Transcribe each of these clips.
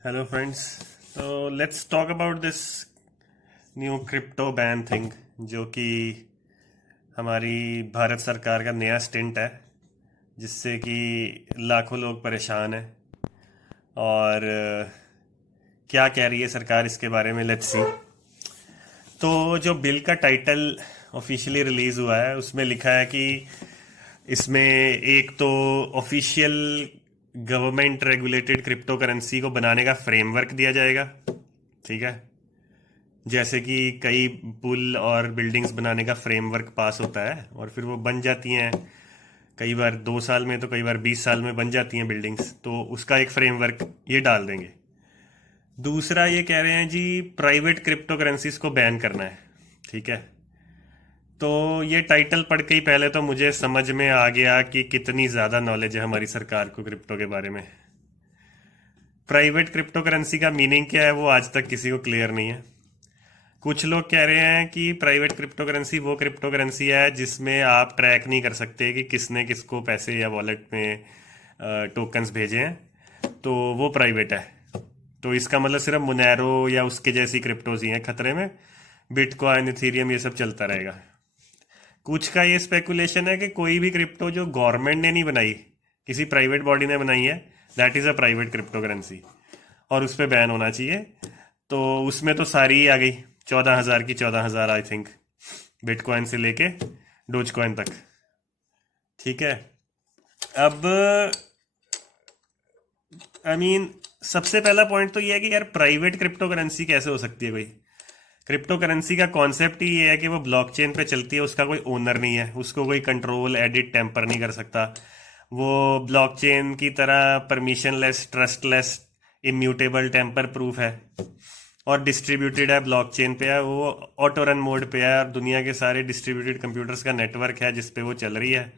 Hello friends. तो let's talk about this new crypto ban thing, जो कि हमारी भारत सरकार का नया स्टिंट है, जिससे कि लाखों लोग परेशान हैं। और क्या कह रही है सरकार इसके बारे में, लेट्स सी। तो जो बिल का टाइटल ऑफिशियली रिलीज हुआ है उसमें लिखा है कि इसमें एक तो official government regulated crypto currency को बनाने का फ्रेमवर्क दिया जाएगा। ठीक है। जैसे कि कई पुल और बिल्डिंग्स बनाने का फ्रेमवर्क पास होता है और फिर वो बन जाती हैं, कई बार 2 साल में तो कई बार 20 साल में बन जाती हैं बिल्डिंग्स, तो उसका एक फ्रेमवर्क ये डाल देंगे। दूसरा ये कह रहे हैं जी, प्राइवेट क्रिप्टो करेंसीज को बैन करना है। ठीक है। तो ये टाइटल पढ़ के ही पहले तो मुझे समझ में आ गया कि कितनी ज़्यादा नॉलेज है हमारी सरकार को क्रिप्टो के बारे में। प्राइवेट क्रिप्टो करेंसी का मीनिंग क्या है वो आज तक किसी को क्लियर नहीं है। कुछ लोग कह रहे हैं कि प्राइवेट क्रिप्टो करेंसी वो क्रिप्टो करेंसी है जिसमें आप ट्रैक नहीं कर सकते कि किसने किसको पैसे या वॉलेट में टोकन्स भेजे हैं, तो वो प्राइवेट है। तो इसका मतलब सिर्फ मोनेरो या उसके जैसी क्रिप्टोज ही हैं खतरे में। बिटकॉइन, इथीरियम, ये सब चलता रहेगा। कुछ का ये स्पेकुलेशन है कि कोई भी क्रिप्टो जो गवर्नमेंट ने नहीं बनाई, किसी प्राइवेट बॉडी ने बनाई है, that is a private crypto currency, और उस पर बैन होना चाहिए। तो उसमें तो सारी ही आ गई, 14,000 की 14,000 आई थिंक, बिटकॉइन से लेके डोजकॉइन तक। ठीक है। अब आई मीन सबसे पहला पॉइंट तो ये है कि यार प्राइवेट क्रिप्टो करेंसी कैसे हो सकती है कोई। क्रिप्टो करेंसी का कॉन्सेप्ट ही ये है कि वो ब्लॉकचेन पे चलती है, उसका कोई ओनर नहीं है, उसको कोई कंट्रोल, एडिट, टेम्पर नहीं कर सकता। वो ब्लॉकचेन की तरह permissionless, trustless, immutable, temper proof है और डिस्ट्रीब्यूटेड है, ब्लॉकचेन पे है, वो ऑटो रन मोड पे है और दुनिया के सारे डिस्ट्रीब्यूटेड कंप्यूटर्स का नेटवर्क है जिस पे वो चल रही है।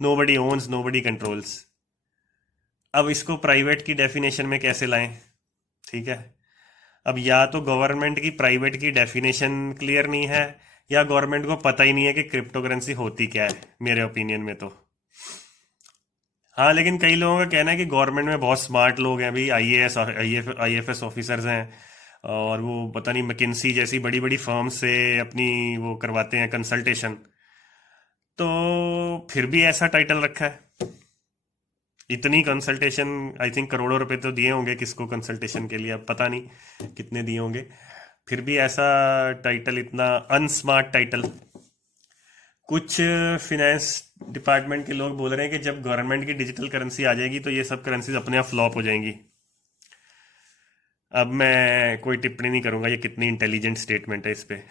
नो बडी ओन्स, नो बडी कंट्रोल्स। अब इसको प्राइवेट की डेफिनेशन में कैसे लाएं? ठीक है। अब या तो गवर्नमेंट की प्राइवेट की डेफिनेशन क्लियर नहीं है, या गवर्नमेंट को पता ही नहीं है कि क्रिप्टो करेंसी होती क्या है, मेरे ओपिनियन में तो। हाँ, लेकिन कई लोगों का कहना है कि गवर्नमेंट में बहुत स्मार्ट लोग हैं भाई, आईएएस, आईएफएस ऑफिसर्स हैं, और वो पता नहीं मैकिन्सी जैसी बड़ी बड़ी फर्म से अपनी वो करवाते हैं कंसल्टेशन। तो फिर भी ऐसा टाइटल रखा है। इतनी कंसल्टेशन, आई थिंक करोड़ों रुपए तो दिए होंगे किसको कंसल्टेशन के लिए, अब पता नहीं कितने दिए होंगे। फिर भी ऐसा टाइटल, इतना अनस्मार्ट टाइटल। कुछ फिनेंस डिपार्टमेंट के लोग बोल रहे हैं कि जब गवर्नमेंट की डिजिटल करेंसी आ जाएगी तो ये सब करेंसीज अपने आप फ्लॉप हो जाएंगी। अब मैं कोई टिप्पणी नहीं करूंगा, ये कितनी इंटेलिजेंट स्टेटमेंट है इस पे।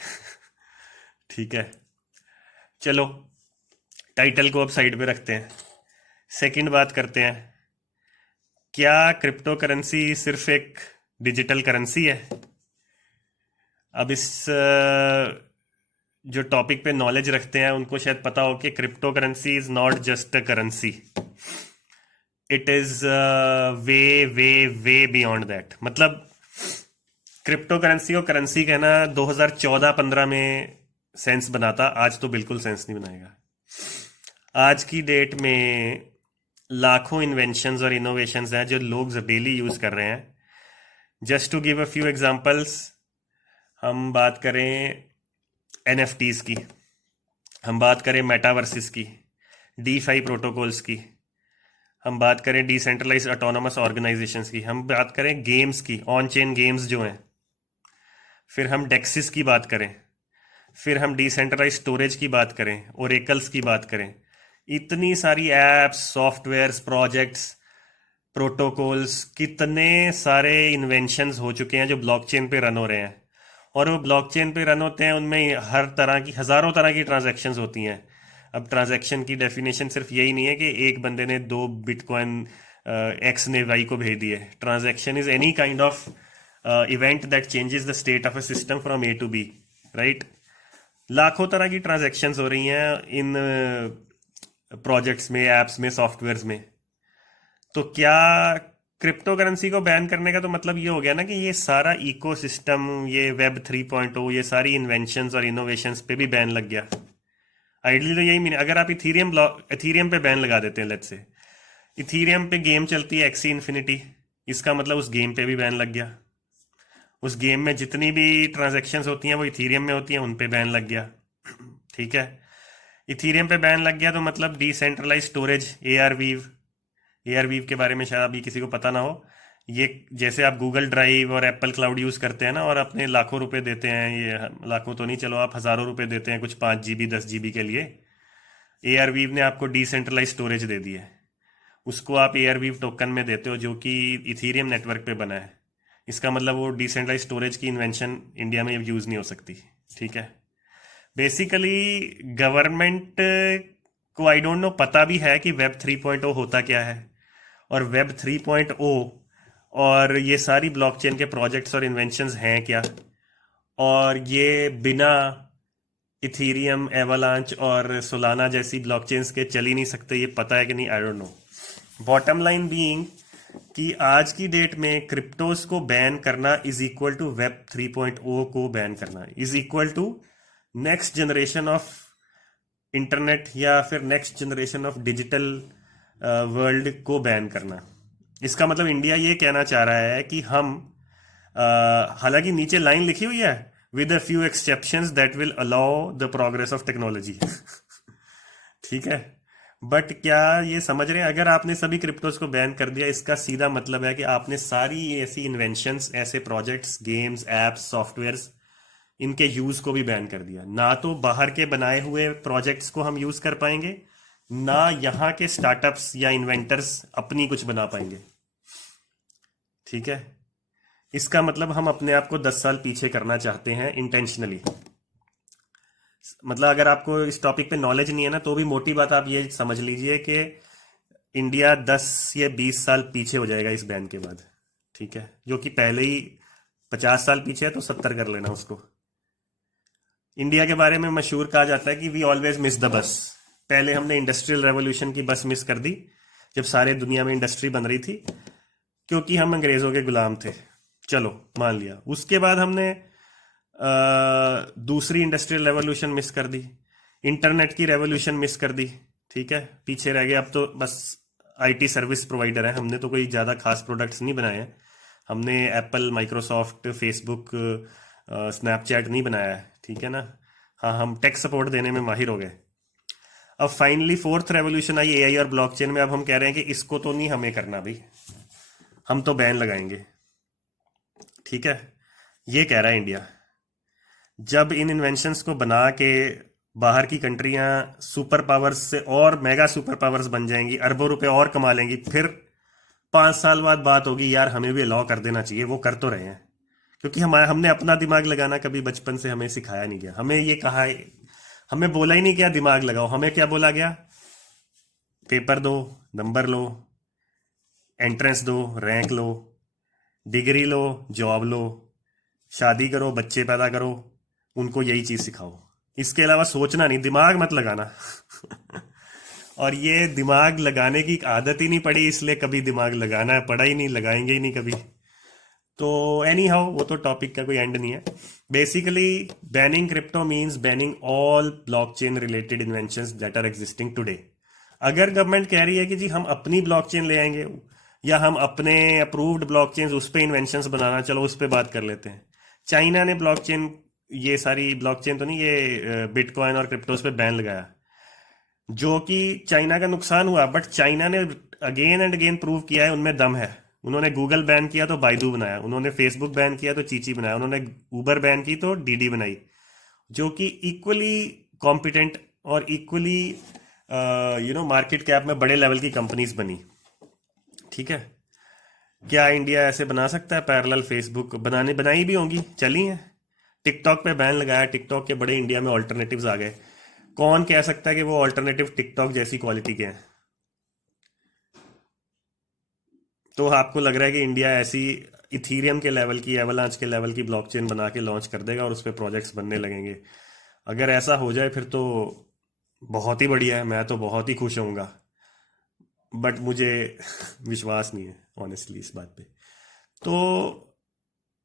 ठीक है। चलो, टाइटल को अब साइड पे रखते हैं। सेकंड बात करते हैं, क्या क्रिप्टो करेंसी सिर्फ एक डिजिटल करेंसी है? अब इस जो टॉपिक पे नॉलेज रखते हैं उनको शायद पता हो कि crypto currency is not just a currency, it is way way way beyond that. मतलब क्रिप्टो करेंसी को करेंसी कहना 2014-15 में सेंस बनाता, आज तो बिल्कुल सेंस नहीं बनाएगा। आज की डेट में लाखों इन्वेंशंस और इनोवेशंस हैं जो लोग डेली यूज कर रहे हैं। Just to give a few examples, हम बात करें एनएफटीज की, हम बात करें मेटावर्सिस की, डी फाई प्रोटोकॉल्स की, हम बात करें डिसेंट्रलाइज ऑटोनोमस ऑर्गेनाइजेशंस की, हम बात करें गेम्स की, ऑन चेन गेम्स जो हैं, फिर हम डेक्सिस की बात करें, फिर हम डिसेंट्रलाइज स्टोरेज की बात करें, ओरेकल्स की बात करें। इतनी सारी एप्स, सॉफ्टवेयर्स, प्रोजेक्ट्स, प्रोटोकॉल्स, कितने सारे इन्वेंशंस हो चुके हैं जो ब्लॉकचेन पे रन हो रहे हैं। और वो ब्लॉकचेन पे रन होते हैं, उनमें हर तरह की, हजारों तरह की ट्रांजैक्शंस होती हैं। अब ट्रांजैक्शन की डेफिनेशन सिर्फ यही नहीं है कि एक बंदे ने 2 बिटकॉइन एक्स ने वाई को भेज दिए। Transaction is any kind of event that changes the state of a system from A to B, right. लाखों तरह की ट्रांजैक्शंस हो रही हैं इन प्रोजेक्ट्स में, एप्स में, सॉफ्टवेयर्स में। तो क्या क्रिप्टो करेंसी को बैन करने का तो मतलब ये हो गया ना कि ये सारा इकोसिस्टम, ये वेब 3.0, ये सारी इन्वेंशंस और इनोवेशंस पे भी बैन लग गया। आइडली तो यही मीन, अगर आप इथीरियम पे बैन लगा देते हैं, लेट्स से इथीरियम पे गेम चलती है एक्सी इन्फिनिटी, इसका मतलब उस गेम पे भी बैन लग गया। उस गेम में जितनी भी ट्रांजैक्शंस होती हैं वो इथीरियम में होती हैं, उन पे बैन लग गया। ठीक है। इथीरियम पे बैन लग गया तो मतलब डिसेंट्रलाइज स्टोरेज, एआरवीव के बारे में शायद अभी किसी को पता ना हो। ये जैसे आप गूगल ड्राइव और एप्पल क्लाउड यूज़ करते हैं ना, और अपने लाखों रुपए देते हैं, ये लाखों तो नहीं, चलो आप हज़ारों रुपए देते हैं कुछ 5 GB 10 GB के लिए। एआरवीव ने आपको डिसेंट्रलाइज स्टोरेज दे दी है। उसको आप एआरवीव टोकन में देते हो, जो कि इथीरियम नेटवर्क पे बना है। इसका मतलब वो डिसेंट्रलाइज स्टोरेज की इन्वेंशन इंडिया में यूज़ नहीं हो सकती। ठीक है। बेसिकली गवर्नमेंट को आई डोंट नो पता भी है कि वेब 3.0 होता क्या है, और वेब 3.0 और ये सारी ब्लॉकचेन के प्रोजेक्ट्स और इन्वेंशंस हैं क्या, और ये बिना इथीरियम, एवलांच और सोलाना जैसी ब्लॉकचेन्स के चल ही नहीं सकते, ये पता है कि नहीं, I don't know. Bottom line being कि आज की डेट में क्रिप्टोस को बैन करना इज इक्वल टू वेब 3.0 को बैन करना, is equal to next generation of internet या फिर next generation of digital world को बैन करना। इसका मतलब इंडिया ये कहना चाह रहा है कि हम हालांकि नीचे लाइन लिखी हुई है, with a few exceptions that will allow the progress of technology. ठीक है। बट क्या ये समझ रहे हैं, अगर आपने सभी क्रिप्टोज को बैन कर दिया, इसका सीधा मतलब है कि आपने सारी ऐसी इन्वेंशंस, ऐसे प्रोजेक्ट्स, गेम्स, एप्स, सॉफ्टवेयर्स, इनके यूज को भी बैन कर दिया। ना तो बाहर के बनाए हुए प्रोजेक्ट्स को हम यूज कर पाएंगे, ना यहाँ के स्टार्टअप्स या इन्वेंटर्स अपनी कुछ बना पाएंगे। ठीक है। इसका मतलब हम अपने आप को 10 साल पीछे करना चाहते हैं इंटेंशनली। मतलब अगर आपको इस टॉपिक पे नॉलेज नहीं है ना, तो भी मोटी बात आप ये समझ लीजिए कि इंडिया 10 या 20 साल पीछे हो जाएगा इस बैन के बाद। ठीक है। जो कि पहले ही 50 साल पीछे है, तो 70 कर लेना उसको। इंडिया के बारे में मशहूर कहा जाता है कि we always miss the bus. पहले हमने इंडस्ट्रियल रेवोल्यूशन की बस मिस कर दी, जब सारे दुनिया में इंडस्ट्री बन रही थी, क्योंकि हम अंग्रेजों के गुलाम थे। चलो मान लिया। उसके बाद हमने दूसरी इंडस्ट्रियल रेवोल्यूशन मिस कर दी, इंटरनेट की रेवोल्यूशन मिस कर दी। ठीक है। पीछे रह गए। अब तो बस आईटी सर्विस प्रोवाइडर है, हमने तो कोई ज़्यादा खास प्रोडक्ट्स नहीं बनाए हैं। हमने एप्पल, माइक्रोसॉफ्ट, फेसबुक, स्नैपचैट नहीं बनाया है। ठीक है ना। हाँ, हम टेक सपोर्ट देने में माहिर हो गए। अब फाइनली फोर्थ रेवोल्यूशन आई एआई और ब्लॉकचेन में। अब हम कह रहे हैं कि इसको तो नहीं हमें करना भाई, हम तो बैन लगाएंगे। ठीक है। ये कह रहा है इंडिया। जब इन इन्वेंशंस को बना के बाहर की कंट्रियां सुपर पावर्स से और मेगा सुपर पावर्स बन जाएंगी, अरबों रुपए और कमा लेंगी, फिर 5 साल बाद बात होगी, यार हमें भी लॉ कर देना चाहिए। वो कर तो रहे हैं, क्योंकि हमने अपना दिमाग लगाना कभी बचपन से हमें सिखाया नहीं गया। हमें ये कहा, हमें बोला ही नहीं क्या दिमाग लगाओ। हमें क्या बोला गया, पेपर दो, नंबर लो, एंट्रेंस दो, रैंक लो, डिग्री लो, जॉब लो, शादी करो, बच्चे पैदा करो, उनको यही चीज सिखाओ। इसके अलावा सोचना नहीं, दिमाग मत लगाना। और ये दिमाग लगाने की आदत ही नहीं पड़ी, इसलिए कभी दिमाग लगाना है पड़ा ही नहीं, लगाएंगे ही नहीं कभी। तो एनी हाउ, वो तो टॉपिक का कोई एंड नहीं है। Basically banning crypto means banning all blockchain related inventions that are existing today. अगर गवर्नमेंट कह रही है कि जी हम अपनी ब्लॉकचेन ले आएंगे, या हम अपने अप्रूव्ड ब्लॉकचेन उस पर इन्वेंशंस बनाना, चलो उस पर बात कर लेते हैं। चाइना ने ब्लॉकचेन, ये सारी ब्लॉकचेन तो नहीं, ये बिटकॉइन और क्रिप्टोस पे बैन लगाया, जो कि चाइना का नुकसान हुआ। बट चाइना ने अगेन एंड अगेन प्रूव किया है उनमें दम है। उन्होंने गूगल बैन किया तो बाइडू बनाया, उन्होंने फेसबुक बैन किया तो चीची बनाया, उन्होंने उबर बैन की तो डीडी बनाई, जो कि इक्वली कॉम्पिटेंट और इक्वली मार्केट कैप में बड़े लेवल की कंपनीज बनी। ठीक है। क्या इंडिया ऐसे बना सकता है पैरेलल? फेसबुक बनाई भी होंगी, चली हैं। टिकटॉक पे बैन लगाया, टिकटॉक के बड़े इंडिया में ऑल्टरनेटिव्स आ गए। कौन कह सकता है कि वो ऑल्टरनेटिव टिकटॉक जैसी क्वालिटी के हैं? तो आपको लग रहा है कि इंडिया ऐसी इथीरियम के लेवल की, एवलांच के लेवल की ब्लॉकचेन बना के लॉन्च कर देगा और उस पर प्रोजेक्ट्स बनने लगेंगे? अगर ऐसा हो जाए फिर तो बहुत ही बढ़िया है, मैं तो बहुत ही खुश होऊंगा। बट मुझे विश्वास नहीं है ऑनेस्टली इस बात पे। तो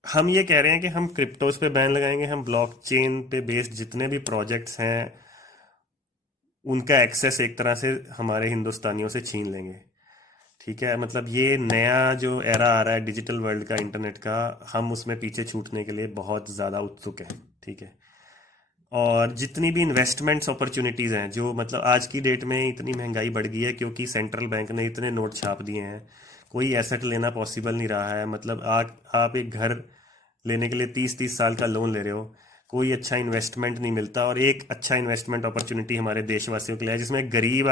हम ये कह रहे हैं कि हम क्रिप्टोज पे बैन लगाएंगे, हम ब्लॉकचेन पे बेस्ड जितने भी प्रोजेक्ट्स हैं उनका एक्सेस एक तरह से हमारे हिंदुस्तानियों से छीन लेंगे। ठीक है, मतलब ये नया जो एरा आ रहा है डिजिटल वर्ल्ड का, इंटरनेट का, हम उसमें पीछे छूटने के लिए बहुत ज़्यादा उत्सुक हैं। ठीक है, और जितनी भी इन्वेस्टमेंट्स अपॉर्चुनिटीज़ हैं, जो मतलब आज की डेट में इतनी महंगाई बढ़ गई है क्योंकि सेंट्रल बैंक ने इतने नोट छाप दिए हैं, कोई एसेट लेना पॉसिबल नहीं रहा है। मतलब आप एक घर लेने के लिए 30-30 साल का लोन ले रहे हो, कोई अच्छा इन्वेस्टमेंट नहीं मिलता। और एक अच्छा इन्वेस्टमेंट अपॉर्चुनिटी हमारे देशवासियों के लिए है, जिसमें गरीब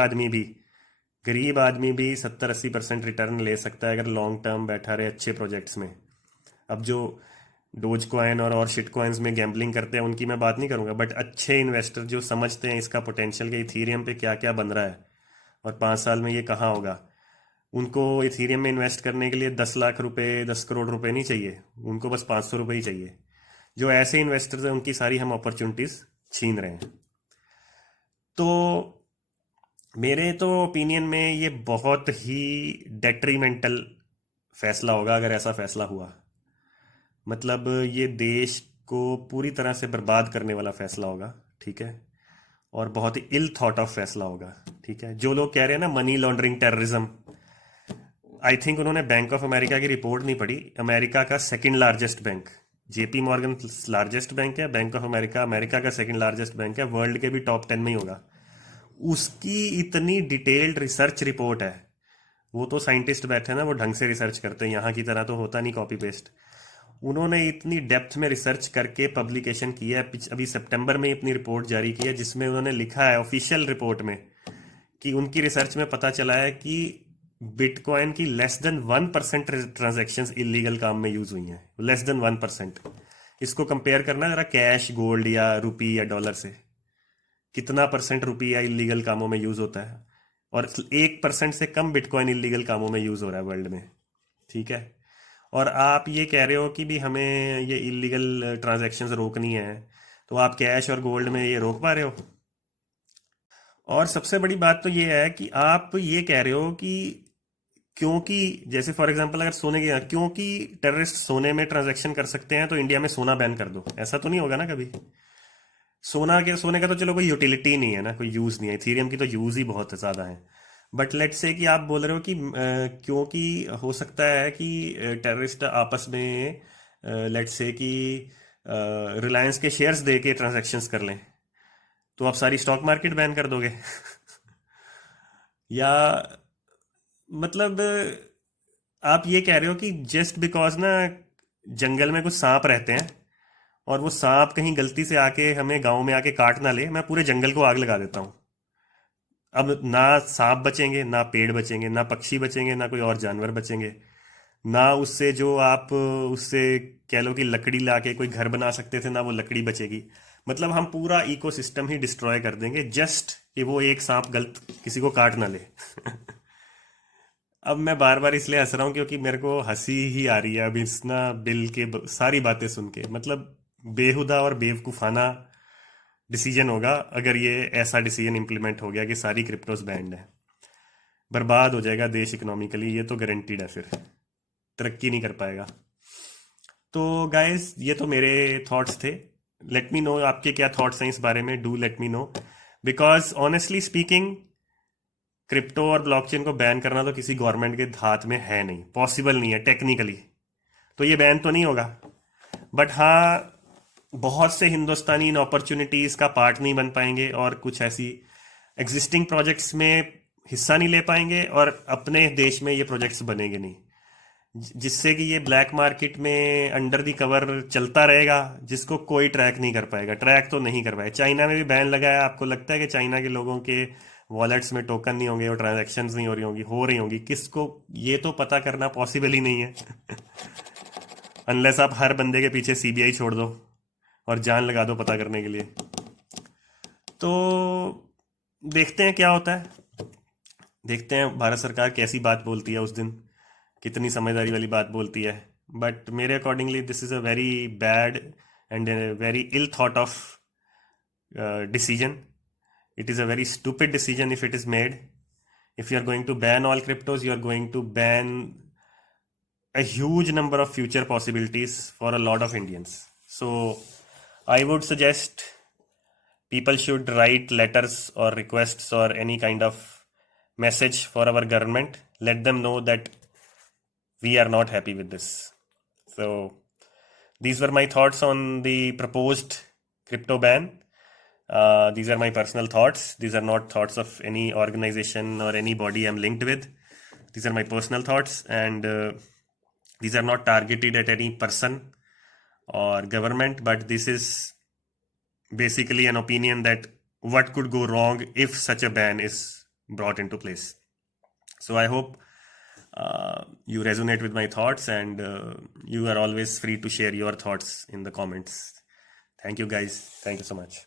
आदमी भी 70-80% रिटर्न ले सकता है अगर लॉन्ग टर्म बैठा रहे अच्छे प्रोजेक्ट्स में। अब जो डोज कॉइन और शिट कॉइन्स में गैम्बलिंग करते हैं उनकी मैं बात नहीं करूंगा, बट अच्छे इन्वेस्टर जो समझते हैं इसका पोटेंशियल कि इथीरियम पे क्या क्या बन रहा है और 5 साल में ये कहाँ होगा, उनको इथीरियम में इन्वेस्ट करने के लिए 10 लाख रुपए, 10 करोड़ रुपए नहीं चाहिए, उनको बस 500 रुपये ही चाहिए। जो ऐसे इन्वेस्टर्स हैं उनकी सारी हम अपॉर्चुनिटीज छीन रहे हैं। तो मेरे तो ओपिनियन में ये बहुत ही डेट्रीमेंटल फैसला होगा अगर ऐसा फैसला हुआ। मतलब ये देश को पूरी तरह से बर्बाद करने वाला फैसला होगा। ठीक है, और बहुत ही इल थॉट ऑफ फैसला होगा। ठीक है, जो लोग कह रहे हैं ना money laundering, terrorism, I think उन्होंने बैंक ऑफ अमेरिका की रिपोर्ट नहीं पढ़ी। अमेरिका का second largest bank, JP Morgan largest bank है, बैंक ऑफ अमेरिका अमेरिका का सेकंड लार्जेस्ट बैंक है, वर्ल्ड के भी टॉप 10 में ही होगा। उसकी इतनी डिटेल्ड रिसर्च रिपोर्ट है। वो तो साइंटिस्ट बैठे हैं ना, वो ढंग से रिसर्च करते हैं, यहाँ की तरह तो होता नहीं कॉपी पेस्ट। उन्होंने इतनी डेप्थ में रिसर्च करके पब्लिकेशन की है, अभी सितंबर में अपनी रिपोर्ट जारी की है, जिसमें उन्होंने लिखा है ऑफिशियल रिपोर्ट में कि उनकी रिसर्च में पता चला है कि बिटकॉइन की लेस देन 1% ट्रांजेक्शन इलीगल काम में यूज हुई हैं। Less than 1%। इसको कंपेयर करना जरा कैश, गोल्ड या रुपी या डॉलर से, कितना परसेंट रुपया इलीगल कामों में यूज होता है, और 1% से कम बिटकॉइन इलीगल कामों में यूज हो रहा है वर्ल्ड में। ठीक है, और आप ये कह रहे हो कि भी हमें ये इलीगल ट्रांजैक्शंस रोकनी है, तो आप कैश और गोल्ड में ये रोक पा रहे हो? और सबसे बड़ी बात तो ये है कि आप ये कह रहे हो कि क्योंकि जैसे फॉर एग्जांपल अगर सोने की, क्योंकि टेररिस्ट सोने में ट्रांजैक्शन कर सकते हैं तो इंडिया में सोना बैन कर दो, ऐसा तो नहीं होगा ना कभी। सोने का तो चलो कोई यूटिलिटी नहीं है ना, कोई यूज नहीं है, इथीरियम की तो यूज ही बहुत ज़्यादा है। बट लेट्स से कि आप बोल रहे हो कि क्योंकि हो सकता है कि टेररिस्ट आपस में लेट्स से कि रिलायंस के शेयर्स दे के ट्रांजैक्शंस कर लें, तो आप सारी स्टॉक मार्केट बैन कर दोगे या मतलब आप ये कह रहे हो कि जस्ट बिकॉज ना जंगल में कुछ सांप रहते हैं और वो सांप कहीं गलती से आके हमें गांव में आके काट ना ले, मैं पूरे जंगल को आग लगा देता हूँ। अब ना सांप बचेंगे, ना पेड़ बचेंगे, ना पक्षी बचेंगे, ना कोई और जानवर बचेंगे, ना उससे जो आप उससे कह लो कि लकड़ी लाके कोई घर बना सकते थे, ना वो लकड़ी बचेगी। मतलब हम पूरा इकोसिस्टम ही डिस्ट्रॉय कर देंगे जस्ट कि वो एक सांप गलत किसी को काट ना ले अब मैं बार बार इसलिए हंस रहा हूँ क्योंकि मेरे को हंसी ही आ रही है अभी इस ना बिल के सारी बातें सुन के। मतलब बेहुदा और बेवकूफाना डिसीजन होगा अगर ये ऐसा डिसीजन इंप्लीमेंट हो गया कि सारी क्रिप्टोस बैंड है। बर्बाद हो जाएगा देश इकोनॉमिकली, ये तो गारंटीड है, फिर तरक्की नहीं कर पाएगा। तो गाइस ये तो मेरे थॉट्स थे। लेट मी नो आपके क्या थॉट्स हैं इस बारे में, do let me know, because honestly speaking crypto और ब्लॉकचेन को बैन करना तो किसी गवर्नमेंट के हाथ में है नहीं, पॉसिबल नहीं है टेक्निकली, तो ये बैन तो नहीं होगा। बट हाँ, बहुत से हिंदुस्तानी इन अपॉर्चुनिटीज का पार्ट नहीं बन पाएंगे और कुछ ऐसी एग्जिस्टिंग प्रोजेक्ट्स में हिस्सा नहीं ले पाएंगे और अपने देश में ये प्रोजेक्ट्स बनेंगे नहीं, जिससे कि ये ब्लैक मार्केट में अंडर दी कवर चलता रहेगा, जिसको कोई ट्रैक नहीं कर पाएगा। ट्रैक तो नहीं कर पाएगा। चाइना में भी बैन लगा है, आपको लगता है कि चाइना के लोगों के वॉलेट्स में टोकन नहीं होंगे और ट्रांजैक्शंस नहीं हो रही होंगी? किसको ये तो पता करना पॉसिबल ही नहीं है अनलेस आप हर बंदे के पीछे सीबीआई छोड़ दो और जान लगा दो पता करने के लिए। तो देखते हैं क्या होता है, देखते हैं भारत सरकार कैसी बात बोलती है उस दिन, कितनी समझदारी वाली बात बोलती है। बट मेरे accordingly this is a very bad and very ill thought of decision. It is a very stupid decision if it is made. If you are going to ban all cryptos, you are going to ban a huge number of future possibilities for a lot of Indians. So I would suggest people should write letters or requests or any kind of message for our government let them know that we are not happy with this. So these were my thoughts on the proposed crypto ban. These are my personal thoughts. These are not thoughts of any organization or any body I'm linked with. These are my personal thoughts, and these are not targeted at any person or government, but this is basically an opinion that what could go wrong if such a ban is brought into place. So I hope you resonate with my thoughts, and you are always free to share your thoughts in the comments. Thank you, guys. Thank you so much.